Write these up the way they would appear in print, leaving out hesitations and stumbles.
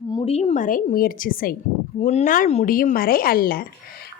முடியும் வரை முயற்சி செய். உன்னால் முடியும் வரை அல்ல,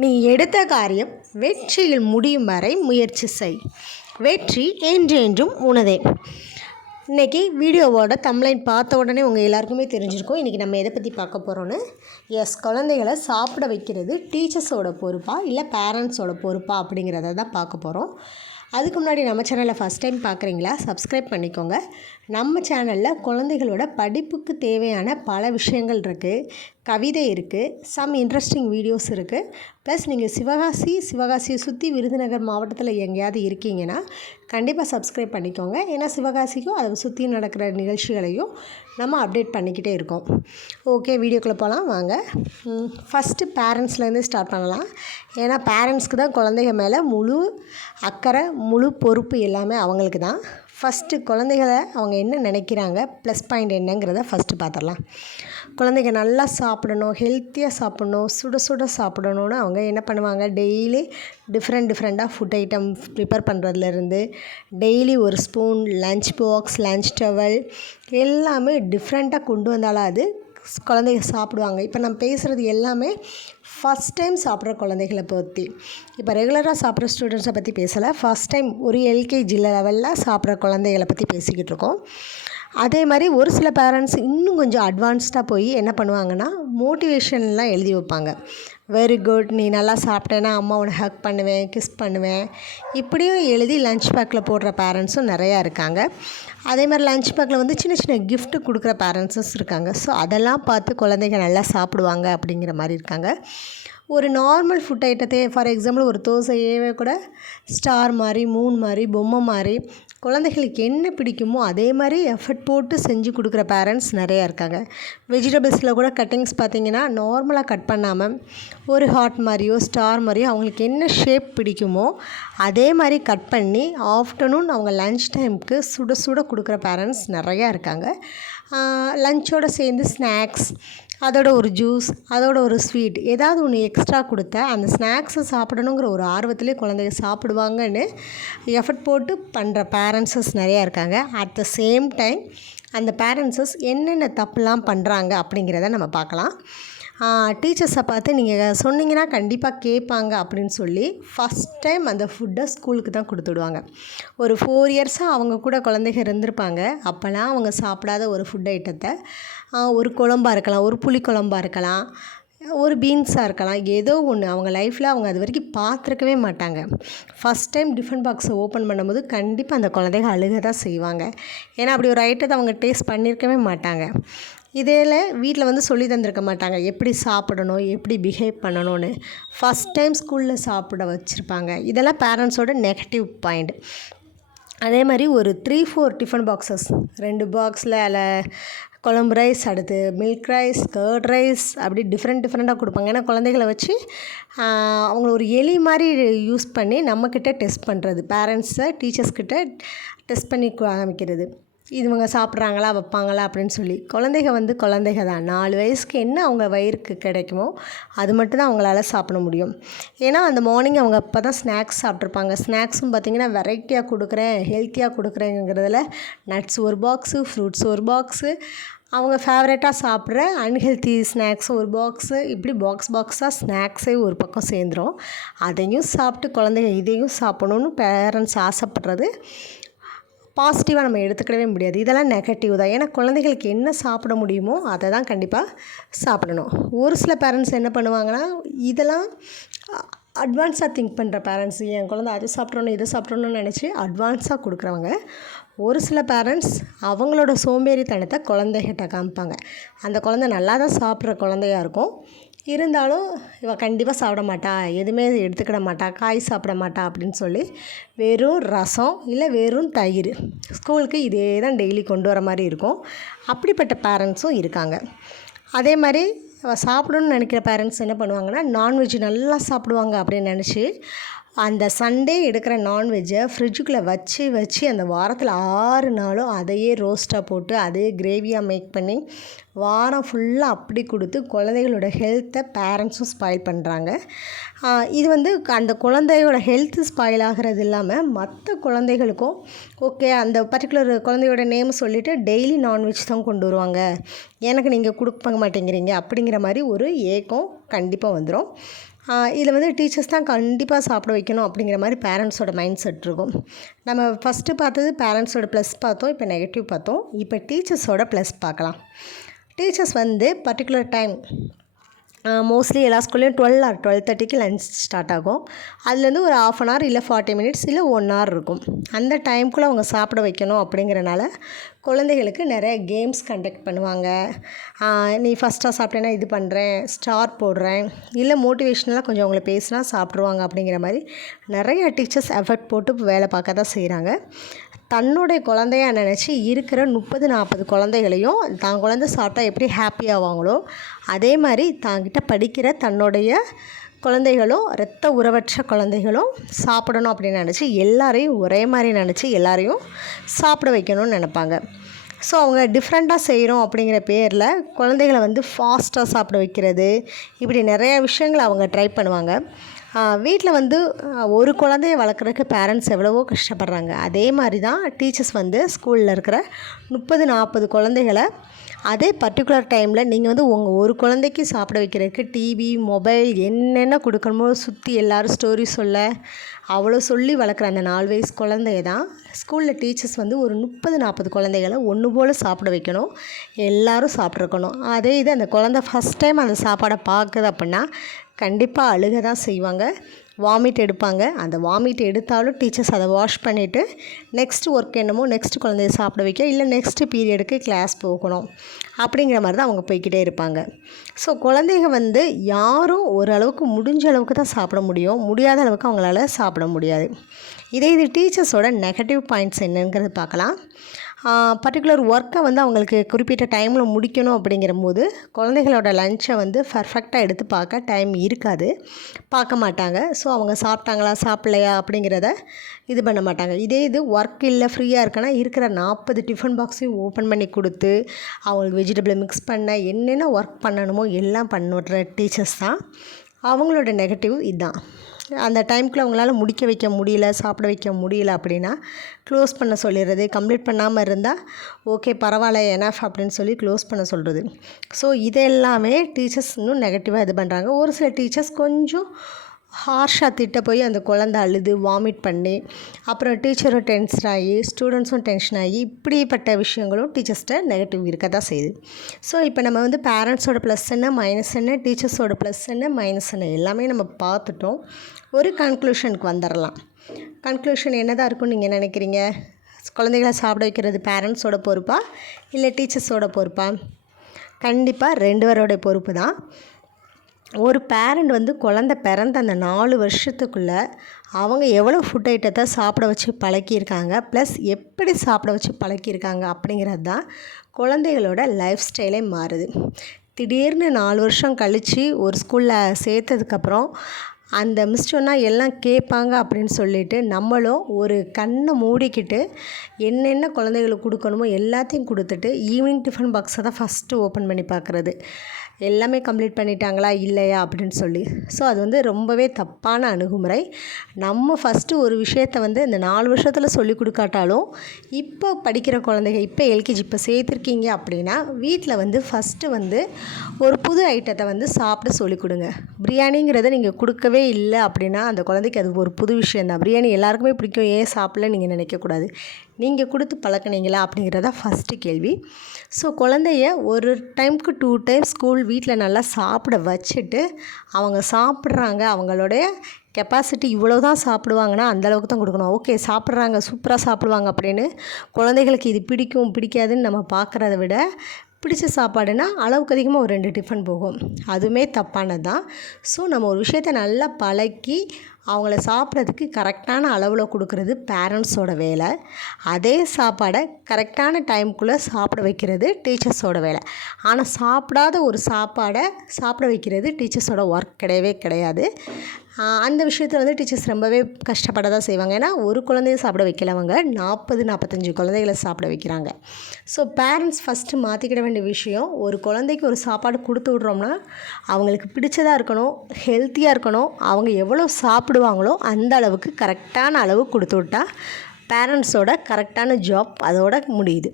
நீ எடுத்த காரியம் வெற்றியில் முடியும் வரை முயற்சி செய். வெற்றி என்றென்றும் உனதே. இன்றைக்கி வீடியோவோட தம்ப்லைன் பார்த்த உடனே உங்கள் எல்லாருக்குமே தெரிஞ்சிருக்கும் இன்றைக்கி நம்ம எதை பற்றி பார்க்க போகிறோன்னு. குழந்தைகளை சாப்பிட வைக்கிறது டீச்சர்ஸோட பொறுப்பா இல்லை பேரண்ட்ஸோட பொறுப்பா அப்படிங்கிறத தான் பார்க்க போகிறோம். அதுக்கு முன்னாடி நம்ம சேனலை ஃபஸ்ட் டைம் பார்க்குறீங்களா, சப்ஸ்கிரைப் பண்ணிக்கோங்க. நம்ம சேனலில் குழந்தைகளோட படிப்புக்கு தேவையான பல விஷயங்கள் இருக்குது, கவிதை இருக்குது, சம் இன்ட்ரெஸ்டிங் வீடியோஸ் இருக்குது. ப்ளஸ் நீங்கள் சிவகாசியை சுற்றி விருதுநகர் மாவட்டத்தில் எங்கேயாவது இருக்கீங்கன்னா கண்டிப்பாக சப்ஸ்கிரைப் பண்ணிக்கோங்க. ஏன்னா சிவகாசிக்கும் அதை சுற்றி நடக்கிற நிகழ்ச்சிகளையும் நம்ம அப்டேட் பண்ணிக்கிட்டே இருக்கோம். ஓகே, வீடியோக்குள்ளே போகலாம் வாங்க. ஃபஸ்ட்டு பேரண்ட்ஸ்லேருந்து ஸ்டார்ட் பண்ணலாம். ஏன்னா பேரண்ட்ஸ்க்கு தான் குழந்தைங்க மேலே முழு அக்கறை, முழு பொறுப்பு எல்லாமே அவங்களுக்கு தான். ஃபஸ்ட்டு குழந்தைகளை அவங்க என்ன நினைக்கிறாங்க, ப்ளஸ் பாயிண்ட் என்னங்கிறத ஃபஸ்ட்டு பார்த்துடலாம். குழந்தைங்க நல்லா சாப்பிடணும், ஹெல்த்தியாக சாப்பிடணும், சுட சுட சாப்பிடணுன்னு அவங்க என்ன பண்ணுவாங்க, டெய்லி டிஃப்ரெண்ட்டாக ஃபுட் ஐட்டம் ப்ரிப்பேர் பண்ணுறதுலேருந்து டெய்லி ஒரு spoon, lunch box, lunch towel எல்லாமே டிஃப்ரெண்ட்டாக கொண்டு வந்தாலும் அது குழந்தைங்க சாப்பிடுவாங்க. இப்போ நான் பேசுகிறது எல்லாமே ஃபஸ்ட் டைம் சாப்பிட்ற குழந்தைகளை பற்றி. இப்போ ரெகுலராக சாப்பிட்ற ஸ்டூடெண்ட்ஸை பற்றி பேசலை, ஃபஸ்ட் டைம் ஒரு எல்கேஜி லெவலில் சாப்பிட்ற குழந்தைகளை பற்றி பேசிக்கிட்டு இருக்கோம். அதே மாதிரி ஒரு சில பேரண்ட்ஸ் இன்னும் கொஞ்சம் அட்வான்ஸ்டாக போய் என்ன பண்ணுவாங்கன்னா, மோட்டிவேஷன்லாம் எழுதி வைப்பாங்க. வெரி குட், நீ நல்லா சாப்பிட்டேன்னா அம்மா உன்னை ஹக் பண்ணுவேன், கிஸ் பண்ணுவேன், இப்படியும் எழுதி லஞ்ச் பேக்கில் போடுற பேரண்ட்ஸும் நிறையா இருக்காங்க. அதே மாதிரி லஞ்ச் பேக்கில் வந்து சின்ன சின்ன கிஃப்ட்டு கொடுக்குற பேரண்ட்ஸும் இருக்காங்க. ஸோ அதெல்லாம் பார்த்து குழந்தைங்க நல்லா சாப்பிடுவாங்க அப்படிங்கிற மாதிரி இருக்காங்க. ஒரு நார்மல் ஃபுட் ஐட்டத்தையே ஃபார் எக்ஸாம்பிள் ஒரு தோசையே கூட ஸ்டார் மாதிரி, மூன் மாதிரி, பொம்மை மாதிரி குழந்தைகளுக்கு என்ன பிடிக்குமோ அதே மாதிரி எஃபர்ட் போட்டு செஞ்சு கொடுக்குற பேரண்ட்ஸ் நிறையா இருக்காங்க. வெஜிடபிள்ஸில் கூட கட்டிங்ஸ் பார்த்திங்கன்னா நார்மலாக கட் பண்ணாமல் ஒரு ஹார்ட் மாதிரியோ ஸ்டார் மாதிரியோ அவங்களுக்கு என்ன ஷேப் பிடிக்குமோ அதே மாதிரி கட் பண்ணி ஆஃப்டர்நூன் அவங்க லன்ச் டைமுக்கு சுட சுட கொடுக்குற பேரண்ட்ஸ் நிறையா இருக்காங்க. லஞ்சோடு சேர்ந்து ஸ்நாக்ஸ், அதோட ஒரு ஜூஸ், அதோட ஒரு ஸ்வீட், ஏதாவது ஒன்று எக்ஸ்ட்ரா கொடுத்த அந்த ஸ்நாக்ஸை சாப்பிடணுங்கிற ஒரு ஆர்வத்திலே குழந்தைங்க சாப்பிடுவாங்கன்னு எஃபர்ட் போட்டு பண்ணுற பேரண்ட்ஸஸ் நிறையா இருக்காங்க. அட் த சேம் டைம் அந்த பேரண்ட்ஸஸ் என்னென்ன தப்புலாம் பண்ணுறாங்க அப்படிங்கிறத நம்ம பார்க்கலாம். டீச்சர்ஸை பார்த்து நீங்கள் சொன்னீங்கன்னா கண்டிப்பாக கேட்பாங்க அப்படின்னு சொல்லி ஃபஸ்ட் டைம் அந்த ஃபுட்டை ஸ்கூலுக்கு தான் கொடுத்துடுவாங்க. ஒரு 4 இயர்ஸாக அவங்க கூட குழந்தைங்க இருந்திருப்பாங்க. அப்போலாம் அவங்க சாப்பிடாத ஒரு ஃபுட் ஐட்டத்தை ஒரு குழம்பாக இருக்கலாம், ஒரு புளி குழம்பாக இருக்கலாம், ஒரு பீன்ஸாக இருக்கலாம், ஏதோ ஒன்று அவங்க லைஃப்பில் அவங்க அது வரைக்கும் பார்த்துருக்கவே மாட்டாங்க. ஃபஸ்ட் டைம் டிஃபன் பாக்ஸை ஓப்பன் பண்ணும்போது கண்டிப்பாக அந்த குழந்தைங்க அழுக தான் செய்வாங்க. ஏன்னா அப்படி ஒரு ஐட்டத்தை அவங்க டேஸ்ட் பண்ணியிருக்கவே மாட்டாங்க. இதில் வீட்டில் வந்து சொல்லி தந்திருக்க மாட்டாங்க எப்படி சாப்பிடணும், எப்படி பிஹேவ் பண்ணணும்னு. ஃபஸ்ட் டைம் ஸ்கூலில் சாப்பிட வச்சுருப்பாங்க. இதெல்லாம் பேரண்ட்ஸோட நெகட்டிவ் பாயிண்ட். அதே மாதிரி ஒரு 3-4 டிஃபன் பாக்ஸஸ், 2 பாக்ஸில் அதில் குழம்பு ரைஸ், அடுத்து மில்க் ரைஸ், கர்ட் ரைஸ், அப்படி டிஃப்ரெண்ட்டாக கொடுப்பாங்க. ஏன்னா குழந்தைகளை வச்சு அவங்கள ஒரு எலி மாதிரி யூஸ் பண்ணி நம்மக்கிட்ட டெஸ்ட் பண்ணுறது, பேரண்ட்ஸை டீச்சர்ஸ்கிட்ட டெஸ்ட் பண்ணி காமிக்கிறது. இவங்க சாப்பிட்றாங்களா வைப்பாங்களா அப்படின்னு சொல்லி. குழந்தைங்க தான். 4 வயசுக்கு என்ன அவங்க வயிறுக்கு கிடைக்குமோ அது மட்டும்தான் அவங்களால சாப்பிட முடியும். ஏன்னா அந்த மார்னிங் அவங்க அப்போ தான் ஸ்நாக்ஸ் சாப்பிட்ருப்பாங்க. ஸ்நாக்ஸும் பார்த்திங்கன்னா வெரைட்டியாக கொடுக்குறேன், ஹெல்த்தியாக கொடுக்குறேங்கிறதுல நட்ஸ் ஒரு பாக்ஸு, ஃப்ரூட்ஸ் ஒரு பாக்ஸு, அவங்க ஃபேவரட்டாக சாப்பிட்ற அன்ஹெல்த்தி ஸ்நாக்ஸ் ஒரு பாக்ஸு, இப்படி பாக்ஸாக ஸ்நாக்ஸே ஒரு பக்கம் சேர்ந்துடும். அதையும் சாப்பிட்டு குழந்தைங்க இதையும் சாப்பிடணுன்னு பேரண்ட்ஸ் ஆசைப்படுறது பாசிட்டிவாக நம்ம எடுத்துக்கிடவே முடியாது. இதெல்லாம் நெகட்டிவ் தான். ஏன்னா குழந்தைகளுக்கு என்ன சாப்பிட முடியுமோ அதை தான் கண்டிப்பாக சாப்பிடணும். ஒரு சில பேரண்ட்ஸ் என்ன பண்ணுவாங்கன்னா, இதெல்லாம் அட்வான்ஸாக திங்க் பண்ணுற பேரண்ட்ஸ், என் குழந்தை அது சாப்பிட்றணும் இதை சாப்பிட்றணும்னு நினச்சி அட்வான்ஸாக கொடுக்குறவங்க. ஒரு சில பேரண்ட்ஸ் அவங்களோட சோம்பேறித்தனத்தை குழந்தைகிட்ட காமிப்பாங்க. அந்த குழந்தை நல்லா தான் சாப்பிட்ற குழந்தையா இருக்கும், இருந்தாலும் இவள் கண்டிப்பாக சாப்பிட மாட்டா, எதுவுமே எடுத்துக்கிட மாட்டா, காய் சாப்பிட மாட்டா அப்படின்னு சொல்லி வெறும் ரசம் இல்லை வெறும் தயிர் ஸ்கூலுக்கு இதே தான் டெய்லி கொண்டு வர மாதிரி இருக்கும். அப்படிப்பட்ட பேரண்ட்ஸும் இருக்காங்க. அதே மாதிரி சாப்பிடணும்னு நினைக்கிற பேரண்ட்ஸ் என்ன பண்ணுவாங்கன்னா, நான்வெஜ் நல்லா சாப்பிடுவாங்க அப்படின்னு நினச்சி அந்த சண்டே எடுக்கிற நான்வெஜ்ஜை ஃப்ரிட்ஜுக்குள்ளே வச்சு அந்த வாரத்தில் 6 நாளும் அதையே ரோஸ்ட்டாக போட்டு அதே கிரேவியாக மேக் பண்ணி வாரம் ஃபுல்லாக அப்படி கொடுத்து குழந்தைகளோட ஹெல்த்தை பேரண்ட்ஸும் ஸ்பாயில் பண்ணுறாங்க. இது வந்து அந்த குழந்தையோட ஹெல்த்து ஸ்பாயில் ஆகிறது இல்லாமல் மற்ற குழந்தைகளுக்கும் ஓகே அந்த பர்டிகுலர் குழந்தையோட நேம் சொல்லிவிட்டு டெய்லி நான்வெஜ் தான் கொண்டு வருவாங்க, எனக்கு நீங்கள் கொடுக்க மாட்டேங்கிறீங்க அப்படிங்கிற மாதிரி ஒரு ஏக்கம் கண்டிப்பாக வந்துடும். இதில் வந்து டீச்சர்ஸ் தான் கண்டிப்பாக சாப்பிட வைக்கணும் அப்படிங்கிற மாதிரி பேரண்ட்ஸோட மைண்ட் செட் இருக்கும். நம்ம ஃபஸ்ட்டு பார்த்தது பேரண்ட்ஸோட ப்ளஸ் பார்த்தோம், இப்போ நெகட்டிவ் பார்த்தோம். இப்போ டீச்சர்ஸோட ப்ளஸ் பார்க்கலாம். டீச்சர்ஸ் வந்து பர்டிகுலர் டைம் மோஸ்ட்லி எல்லா ஸ்கூல்லேயும் 12 or 12:30க்கு லஞ்ச் ஸ்டார்ட் ஆகும். அதுலேருந்து ஒரு 1/2 an hour இல்லை 40 minutes இல்லை 1 hour இருக்கும். அந்த டைம்குள்ளே அவங்க சாப்பிட வைக்கணும் அப்படிங்கிறனால குழந்தைகளுக்கு நிறைய கேம்ஸ் கண்டக்ட் பண்ணுவாங்க. நீ ஃபஸ்ட்டாக சாப்பிட்டேன்னா இது பண்ணுறேன், ஸ்டார் போடுறேன், இல்லை மோட்டிவேஷ்னலாக கொஞ்சம் அவங்கள பேசினா சாப்பிட்ருவாங்க அப்படிங்கிற மாதிரி நிறைய டீச்சர்ஸ் எஃபர்ட் போட்டு வேலை பார்க்க தான் செய்கிறாங்க. தன்னுடைய குழந்தையா நினச்சி இருக்கிற 30-40 குழந்தைகளையும் தான் குழந்தை சாப்பிட்டா எப்படி ஹாப்பி ஆவாங்களோ அதே மாதிரி தாங்கிட்ட படிக்கிற தன்னுடைய குழந்தைகளும் இரத்த உறவற்ற குழந்தைகளும் சாப்பிடணும் அப்படின்னு நினச்சி எல்லாரையும் ஒரே மாதிரி நினச்சி எல்லாரையும் சாப்பிட வைக்கணும்னு நினைப்பாங்க. ஸோ அவங்க டிஃப்ரெண்ட்டாக செய்கிறோம் அப்படிங்கிற பேரில் குழந்தைகளை வந்து ஃபாஸ்ட்டாக சாப்பிட வைக்கிறது, இப்படி நிறையா விஷயங்களை அவங்க ட்ரை பண்ணுவாங்க. வீட்டில் வந்து ஒரு குழந்தைய வளர்க்குறதுக்கு பேரண்ட்ஸ் எவ்வளவோ கஷ்டப்படுறாங்க. அதே மாதிரி தான் டீச்சர்ஸ் வந்து ஸ்கூலில் இருக்கிற 30-40 குழந்தைகளை அதே பர்டிகுலர் டைமில் நீங்கள் வந்து உங்கள் ஒரு குழந்தைக்கு சாப்பிட வைக்கிறதுக்கு டிவி, மொபைல் என்னென்ன கொடுக்கணுமோ சுற்றி எல்லோரும் ஸ்டோரி சொல்ல அவ்வளோ சொல்லி வளர்க்குற அந்த 4 வயசு குழந்தைய தான் ஸ்கூலில் டீச்சர்ஸ் வந்து ஒரு 30-40 குழந்தைகளை ஒன்று போல் சாப்பிட வைக்கணும், எல்லோரும் சாப்பிட்ருக்கணும். அதே இது அந்த குழந்தை ஃபஸ்ட் டைம் அந்த சாப்பாடை பார்க்குது அப்படின்னா கண்டிப்பாக அழுக தான் செய்வாங்க, வாமிட் எடுப்பாங்க. அந்த வாமிட் எடுத்தாலும் டீச்சர்ஸ் அதை வாஷ் பண்ணிவிட்டு நெக்ஸ்ட் ஒர்க் என்னமோ நெக்ஸ்ட் குழந்தைய சாப்பிட வைக்க இல்லை நெக்ஸ்ட்டு பீரியடுக்கு கிளாஸ் போகணும் அப்படிங்கிற மாதிரி தான் அவங்க போய்கிட்டே இருப்பாங்க. ஸோ குழந்தைங்க வந்து யாரும் ஓரளவுக்கு முடிஞ்ச அளவுக்கு தான் சாப்பிட முடியும், முடியாத அளவுக்கு அவங்களால சாப்பிட முடியாது. இது டீச்சர்ஸோட நெகட்டிவ் பாயிண்ட்ஸ் என்னங்கிறது பார்க்கலாம். பர்டிகுலர் ஒர்க்கை வந்து அவங்களுக்கு குறிப்பிட்ட டைமில் முடிக்கணும் அப்படிங்கிறபோது குழந்தைகளோட லஞ்சை வந்து பர்ஃபெக்டாக எடுத்து பார்க்க டைம் இருக்காது, பார்க்க மாட்டாங்க. ஸோ அவங்க சாப்பிட்டாங்களா சாப்பிட்லையா அப்படிங்கிறத இது பண்ண மாட்டாங்க. இது ஒர்க் இல்லை ஃப்ரீயாக இருக்கனா இருக்கிற 40 டிஃபன் பாக்ஸையும் ஓப்பன் பண்ணி கொடுத்து அவங்களுக்கு வெஜிடபிளை மிக்ஸ் பண்ண என்னென்ன ஒர்க் பண்ணணுமோ எல்லாம் பண்ணுற டீச்சர்ஸ் தான். அவங்களோட நெகட்டிவ் இதுதான். அந்த டைம்குள்ளே அவங்களால முடிக்க வைக்க முடியல, சாப்பிட வைக்க முடியல அப்படின்னா க்ளோஸ் பண்ண சொல்லிடுறது. கம்ப்ளீட் பண்ணாமல் இருந்தால் ஓகே பரவாயில்ல எனஃப் அப்படின்னு சொல்லி க்ளோஸ் பண்ண சொல்கிறது. ஸோ இதெல்லாமே டீச்சர்ஸ் இன்னும் நெகட்டிவாக இது பண்ணுறாங்க. ஒரு சில டீச்சர்ஸ் கொஞ்சம் ஹார்ஷாக திட்ட போய் அந்த குழந்தை அழுது வாமிட் பண்ணி அப்புறம் டீச்சரும் டென்ஷன் ஆகி ஸ்டூடெண்ட்ஸும் டென்ஷன் ஆகி இப்படிப்பட்ட விஷயங்களும் டீச்சர்ஸ்கிட்ட நெகட்டிவ் இருக்க தான் செய்யுது. ஸோ இப்போ நம்ம வந்து பேரண்ட்ஸோட ப்ளஸ் என்ன மைனஸ் என்ன, டீச்சர்ஸோட ப்ளஸ் என்ன மைனஸ் என்ன எல்லாமே நம்ம பார்த்துட்டோம். ஒரு கன்க்ளூஷனுக்கு வந்துடலாம். கன்க்ளூஷன் என்ன தான் இருக்கும்னு நீங்கள் நினைக்கிறீங்க? குழந்தைகளை சாப்பிட வைக்கிறது பேரண்ட்ஸோட பொறுப்பா இல்லை டீச்சர்ஸோட பொறுப்பா? கண்டிப்பாக 2 பேரோட பொறுப்பு தான். ஒரு பேரண்ட் வந்து குழந்த பிறந்த அந்த 4 வருஷத்துக்குள்ளே அவங்க எவ்வளோ ஃபுட் ஐட்டத்தை சாப்பிட வச்சு பழக்கியிருக்காங்க, ப்ளஸ் எப்படி சாப்பிட வச்சு பழக்கியிருக்காங்க அப்படிங்கிறது தான் குழந்தைகளோட லைஃப் ஸ்டைலே மாறுது. திடீர்னு 4 வருஷம் கழித்து ஒரு ஸ்கூலில் சேர்த்ததுக்கப்புறம் அந்த மிஸ் சொன்னால் எல்லாம் கேட்பாங்க அப்படின்னு சொல்லிட்டு நம்மளும் ஒரு கண்ணை மூடிக்கிட்டு என்னென்ன குழந்தைகளுக்கு கொடுக்கணுமோ எல்லாத்தையும் கொடுத்துட்டு ஈவினிங் டிஃபன் பாக்ஸை தான் ஃபஸ்ட்டு ஓப்பன் பண்ணி பார்க்குறது, எல்லாமே கம்ப்ளீட் பண்ணிட்டாங்களா இல்லையா அப்படின்னு சொல்லி. ஸோ அது வந்து ரொம்பவே தப்பான அணுகுமுறை. நம்ம ஃபஸ்ட்டு ஒரு விஷயத்தை வந்து இந்த 4 வருஷத்தில் சொல்லி கொடுக்காட்டாலும் இப்போ படிக்கிற குழந்தைங்க இப்போ எல்கேஜி இப்போ சேர்த்துருக்கீங்க அப்படின்னா வீட்டில் வந்து ஃபஸ்ட்டு வந்து ஒரு புது ஐட்டத்தை வந்து சாப்பிட சொல்லிக் கொடுங்க. பிரியாணிங்கிறத நீங்கள் கொடுக்கவே இல்லை அப்படின்னா அந்த குழந்தைக்கு அது ஒரு புது விஷயந்தான். பிரியாணி எல்லாருக்குமே பிடிக்கும், ஏன் சாப்பிடல நீங்கள் நினைக்கக்கூடாது. நீங்கள் கொடுத்து பழக்கினீங்களா அப்படிங்கிறதா ஃபஸ்ட்டு கேள்வி. ஸோ குழந்தைய ஒரு டைமுக்கு 2 டைம் ஸ்கூல் வீட்டில் நல்லா சாப்பிட வச்சுட்டு அவங்க சாப்பிட்றாங்க, அவங்களுடைய கெப்பாசிட்டி இவ்வளோ தான் சாப்பிடுவாங்கன்னா அந்தளவுக்கு தான் கொடுக்கணும். ஓகே சாப்பிட்றாங்க சூப்பராக சாப்பிடுவாங்க அப்படின்னு குழந்தைகளுக்கு இது பிடிக்கும் பிடிக்காதுன்னு நம்ம பார்க்குறத விட பிடிச்ச சாப்பாடுனா அளவுக்கு அதிகமாக ஒரு 2 டிஃபன் போகும், அதுவுமே தப்பானது தான். ஸோ நம்ம ஒரு விஷயத்தை நல்லா பழக்கி அவங்கள சாப்பிட்றதுக்கு கரெக்டான அளவில் கொடுக்குறது பேரண்ட்ஸோட வேலை. அதே சாப்பாடை கரெக்டான டைமுக்குள்ளே சாப்பிட வைக்கிறது டீச்சர்ஸோட வேலை. ஆனால் சாப்பிடாத ஒரு சாப்பாடை சாப்பிட வைக்கிறது டீச்சர்ஸோட ஒர்க் கிடையவே கிடையாது. அந்த விஷயத்தில் வந்து டீச்சர்ஸ் ரொம்பவே கஷ்டப்பட தான் செய்வாங்க. ஏன்னா ஒரு குழந்தைய சாப்பிட வைக்கல அவங்க 40-45 குழந்தைகளை சாப்பிட வைக்கிறாங்க. ஸோ பேரண்ட்ஸ் ஃபஸ்ட்டு மாற்றிக்கிட வேண்டிய விஷயம், ஒரு குழந்தைக்கு ஒரு சாப்பாடு கொடுத்து விட்றோம்னா அவங்களுக்கு பிடிச்சதாக இருக்கணும், ஹெல்த்தியாக இருக்கணும். அவங்க எவ்வளோ சாப்பிடுவாங்களோ அந்த அளவுக்கு கரெக்டான அளவு கொடுத்து விட்டா பேரண்ட்ஸோட கரெக்டான ஜாப் அதோட முடியுது.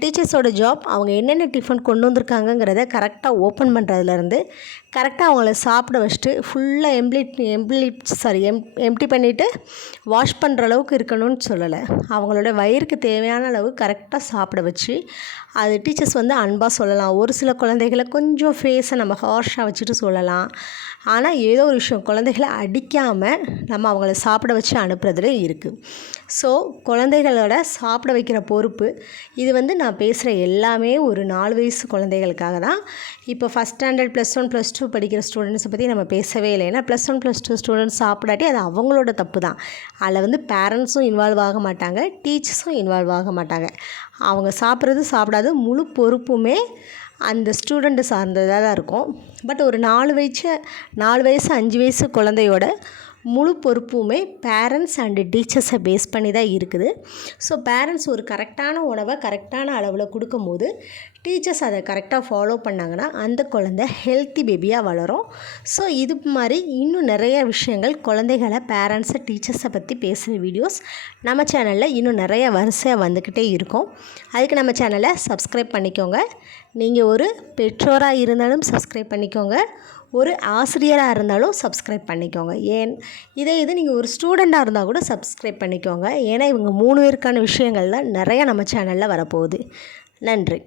டீச்சர்ஸோட ஜாப் அவங்க என்னென்ன டிஃபன் கொண்டு வந்திருக்காங்கங்கிறத கரெக்டாக ஓப்பன் பண்ணுறதுலேருந்து கரெக்டாக அவங்கள சாப்பிட வச்சுட்டு ஃபுல்லாக எம்ப்டி பண்ணிவிட்டு வாஷ் பண்ணுற அளவுக்கு இருக்கணும்னு சொல்லலை. அவங்களோட வயிறுக்கு தேவையான அளவு கரெக்டாக சாப்பிட வச்சு அது டீச்சர்ஸ் வந்து அன்பாக சொல்லலாம். ஒரு சில குழந்தைகளை கொஞ்சம் ஃபேஸை நம்ம ஹார்ஷாக வச்சுட்டு சொல்லலாம். ஆனால் ஏதோ ஒரு விஷயம் குழந்தைகளை அடிக்காமல் நம்ம அவங்கள சாப்பிட வச்சு அனுப்புறதுல இருக்குது. ஸோ குழந்தைகளோட சாப்பிட வைக்கிற பொறுப்பு இது வந்து நான் பேசுகிற எல்லாமே ஒரு 4 வயசு குழந்தைகளுக்காக தான். இப்போ ஃபஸ்ட் ஸ்டாண்டர்ட் +1 +2 படிக்கிற ஸ்டூடெண்ட்ஸை பற்றி நம்ம பேசவே இல்லை. ஏன்னா +1 +2 ஸ்டூடெண்ட்ஸ் சாப்பிடாட்டி அது அவங்களோட தப்பு தான். அதில் வந்து பேரண்ட்ஸும் இன்வால்வ் ஆக மாட்டாங்க, டீச்சர்ஸும் இன்வால்வ் ஆக மாட்டாங்க. அவங்க சாப்பிட்றது சாப்பிடாது முழு பொறுப்புமே அந்த ஸ்டூடெண்ட்டு சார்ந்ததாக தான் இருக்கும். பட் ஒரு 4 வயசு 5 வயசு குழந்தையோட முழு பொறுப்புமே பேரண்ட்ஸ் அண்டு டீச்சர்ஸை பேஸ் பண்ணி தான் இருக்குது. ஸோ பேரண்ட்ஸ் ஒரு கரெக்டான உணவை கரெக்டான அளவில் கொடுக்கும்போது டீச்சர்ஸ் அதை கரெக்டாக ஃபாலோ பண்ணாங்கன்னா அந்த குழந்தை ஹெல்த்தி பேபியாக வளரும். ஸோ இது மாதிரி இன்னும் நிறைய விஷயங்கள் குழந்தைகளை பேரண்ட்ஸை டீச்சர்ஸை பற்றி பேசுகிற வீடியோஸ் நம்ம சேனலில் இன்னும் நிறைய வரிசையாக வந்துக்கிட்டே இருக்கும். அதுக்கு நம்ம சேனலை சப்ஸ்கிரைப் பண்ணிக்கோங்க. நீங்கள் ஒரு பெற்றோராக இருந்தாலும் சப்ஸ்கிரைப் பண்ணிக்கோங்க, ஒரு ஆசிரியராக இருந்தாலும் சப்ஸ்கிரைப் பண்ணிக்கோங்க. இது நீங்கள் ஒரு ஸ்டூடெண்ட்டாக இருந்தால் கூட சப்ஸ்கிரைப் பண்ணிக்கோங்க. ஏன்னா இவங்க 3 பேருக்கான விஷயங்கள் தான் நிறையா நம்ம சேனலில் வரப்போகுது. நன்றி.